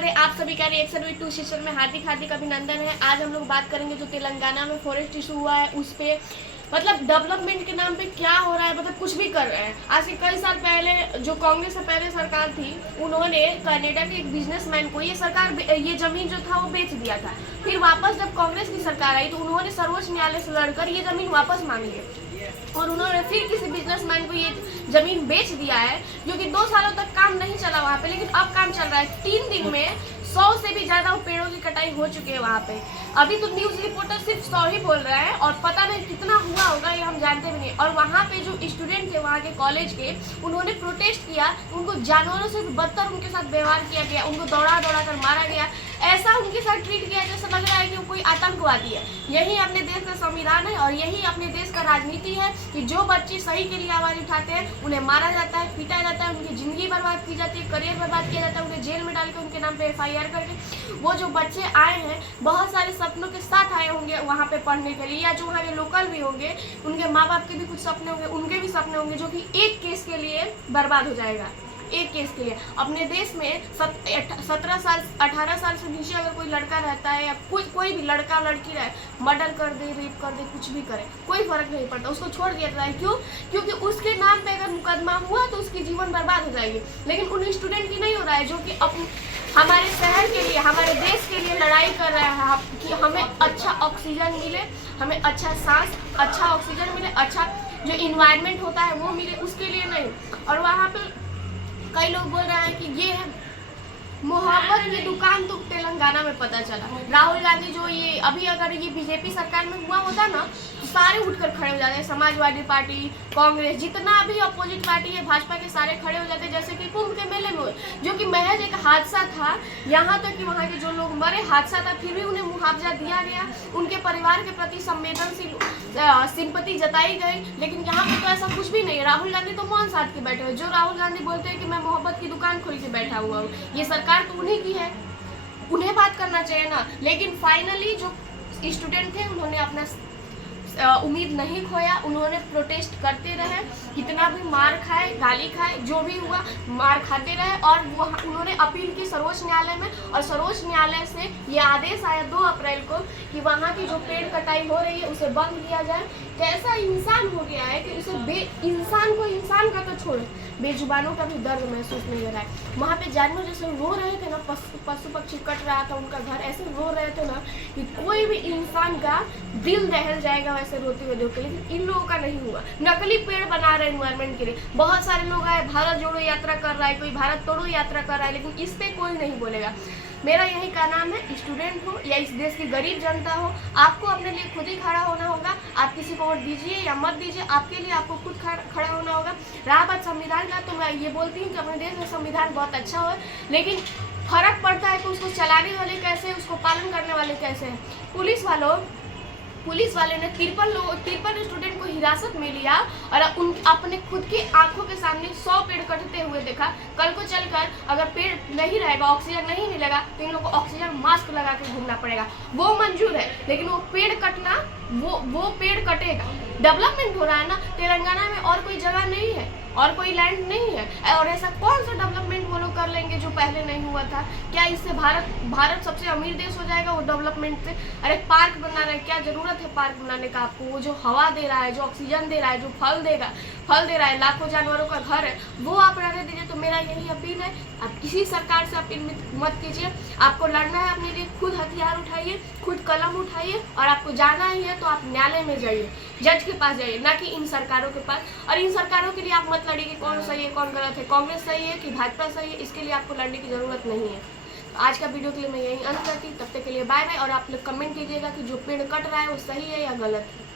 राधे। आप सभी का रिएक्शन विद टू सिस्टर में हार्दिक हार्दिक अभिनंदन है। आज हम लोग बात करेंगे जो तेलंगाना में फॉरेस्ट इशू हुआ है उस पे, मतलब डेवलपमेंट के नाम पे क्या हो रहा है, मतलब कुछ भी कर रहे हैं। आज से कई साल पहले जो कांग्रेस से पहले सरकार थी, उन्होंने कनाडा के एक बिजनेसमैन को ये जमीन जो था वो बेच दिया था। फिर वापस जब कांग्रेस की सरकार आई तो उन्होंने सर्वोच्च न्यायालय से लड़कर ये जमीन वापस मांगी है और उन्होंने फिर किसी बिजनेसमैन को ये जमीन बेच दिया है, जो कि 2 सालों तक काम नहीं चला वहाँ पे, लेकिन अब काम चल रहा है। 3 दिन में 100 से भी ज्यादा पेड़ों की कटाई हो चुकी है वहाँ पे। अभी तो न्यूज रिपोर्टर सिर्फ 100 ही बोल रहा है और पता नहीं कितना हुआ होगा ये हम जानते भी नहीं। और वहाँ पे जो स्टूडेंट थे वहाँ के कॉलेज के, उन्होंने प्रोटेस्ट किया, उनको जानवरों से बदतर उनके साथ व्यवहार किया गया, उनको दौड़ा दौड़ा कर मारा गया, ऐसा उनके साथ ट्रीट किया जैसे लग रहा है कि वो कोई आतंकवादी है। यही अपने देश का संविधान है और यही अपने देश का राजनीति है कि जो बच्चे सही के लिए आवाज उठाते हैं उन्हें मारा जाता है, पीटा जाता है, उनकी जिंदगी बर्बाद की जाती है, करियर बर्बाद किया जाता है, उन्हें जेल में डाल के उनके नाम पे FIR करके। वो जो बच्चे आए हैं बहुत सारे सपनों के साथ आए होंगे वहाँ पे पढ़ने के लिए, या जो वहाँ के लोकल भी होंगे, उनके माँ बाप के भी कुछ सपने होंगे, उनके भी सपने होंगे, जो कि एक केस के लिए बर्बाद हो जाएगा। एक केस के लिए अपने देश में 17 साल 18 साल से नीचे अगर कोई लड़का रहता है या कोई भी लड़का लड़की रहे, मर्डर कर दे, रेप कर दे, कुछ भी करे, कोई फर्क नहीं पड़ता, उसको छोड़ दिया जाता है। क्यों? क्योंकि उसके नाम पे अगर मुकदमा हुआ तो उसकी जीवन बर्बाद हो जाएगी। लेकिन उन स्टूडेंट की नहीं हो रहा है जो कि हमारे शहर के लिए, हमारे देश के लिए लड़ाई कर रहे हैं कि हमें अच्छा ऑक्सीजन मिले, हमें अच्छा सांस, अच्छा ऑक्सीजन मिले, अच्छा जो इन्वायरमेंट होता है वो मिले, उसके लिए नहीं। और वहाँ पे कई लोग बोल रहे हैं कि ये है मोहब्बत की दुकान। तो तेलंगाना में पता चला राहुल गांधी जो ये अभी अगर ये बीजेपी सरकार में हुआ होता ना तो सारे उठकर खड़े हो जाते, समाजवादी पार्टी, कांग्रेस, जितना भी अपोजिट पार्टी है भाजपा के, सारे खड़े हो जाते। जैसे कि कुंभ के मेले में जो कि महज एक हादसा था, यहाँ तक कि वहाँ के जो लोग मरे हादसा था, फिर भी उन्हें मुआवजा दिया गया, उनके परिवार के प्रति संवेदनशील सिंपत्ति जताई गई। लेकिन यहाँ पे तो ऐसा कुछ भी नहीं। राहुल गांधी तो मौन साध के बैठे हुए, जो राहुल गांधी बोलते हैं कि मैं मोहब्बत की दुकान खोल के बैठा हुआ हूँ, ये सरकार तो उन्हीं की है, उन्हें बात करना चाहिए ना। लेकिन फाइनली जो स्टूडेंट थे उन्होंने अपना उम्मीद नहीं खोया, उन्होंने प्रोटेस्ट करते रहे, कितना भी मार खाए, गाली खाए, जो भी हुआ मार खाते रहे। और उन्होंने अपील की सर्वोच्च न्यायालय में और सर्वोच्च न्यायालय से ये आदेश आया 2 अप्रैल को कि वहाँ की जो पेड़ कटाई हो रही है उसे बंद किया जाए। कैसा इंसान हो गया है कि उसे इंसान को इंसान का तो छोड़, बेजुबानों का भी दर्द महसूस नहीं हो रहा है। वहाँ पे जानवर जैसे रो रहे थे ना, पशु पक्षी कट रहा था उनका घर, ऐसे रो रहे थे ना कि कोई भी इंसान का दिल दहल जाएगा वैसे रोते हुए देख के। लेकिन इन लोगों का नहीं हुआ। नकली पेड़ बना रहे एनवायरमेंट के लिए, बहुत सारे लोग आए, भारत जोड़ो यात्रा कर रहा है, कोई भारत तोड़ो यात्रा कर रहा है, लेकिन इस पे कोई नहीं बोलेगा। मेरा यही का नाम है, स्टूडेंट हो या इस देश की गरीब जनता हो, आपको अपने लिए खुद ही खड़ा होना होगा। आप किसी को वोट दीजिए या मत दीजिए, आपके लिए आपको खुद खड़ा होना होगा। रहा बात संविधान का, तो मैं ये बोलती हूँ कि अपने देश में संविधान बहुत अच्छा हो, लेकिन फर्क पड़ता है कि उसको चलाने वाले कैसे, उसको पालन करने वाले कैसे हैं। पुलिस वाले ने 53 स्टूडेंट को हिरासत में लिया और अपने खुद की आंखों के सामने 100 पेड़ कटते हुए देखा। कल को चलकर अगर पेड़ नहीं रहेगा, ऑक्सीजन नहीं मिलेगा, तो इन लोगों को ऑक्सीजन मास्क लगा के घूमना पड़ेगा। वो मंजूर है, लेकिन वो पेड़ कटना, वो पेड़ कटेगा। डेवलपमेंट हो रहा है ना तेलंगाना में, और कोई जगह नहीं है और कोई लैंड नहीं है, और ऐसा कौन सा डेवलपमेंट वो लोग कर लेंगे जो पहले नहीं हुआ था? क्या इससे भारत सबसे अमीर देश हो जाएगा वो डेवलपमेंट से? अरे पार्क बना रहे, क्या जरूरत है पार्क बनाने का आपको? वो जो हवा दे रहा है, जो ऑक्सीजन दे रहा है, जो फल दे रहा है, लाखों जानवरों का घर है, वो आप रहने दीजिए। तो मेरा यही अपील है, आप किसी सरकार से अपील मत कीजिए। आपको लड़ना है अपने लिए, खुद हथियार उठाइए, खुद कलम उठाइए, और आपको जाना ही है तो आप न्यायालय में जाइए, जज के पास जाइए, ना कि इन सरकारों के पास। और इन सरकारों के लिए आप मत लड़िए कि कौन सही है कौन गलत है, कांग्रेस सही है कि भाजपा सही है, इसके लिए आपको लड़ने की जरूरत नहीं है। तो आज का वीडियो के लिए मैं यही अंत करती हूँ। तब तक के लिए बाय बाय। और आप लोग कमेंट कीजिएगा कि जो पेड़ कट रहा है वो सही है या गलत है।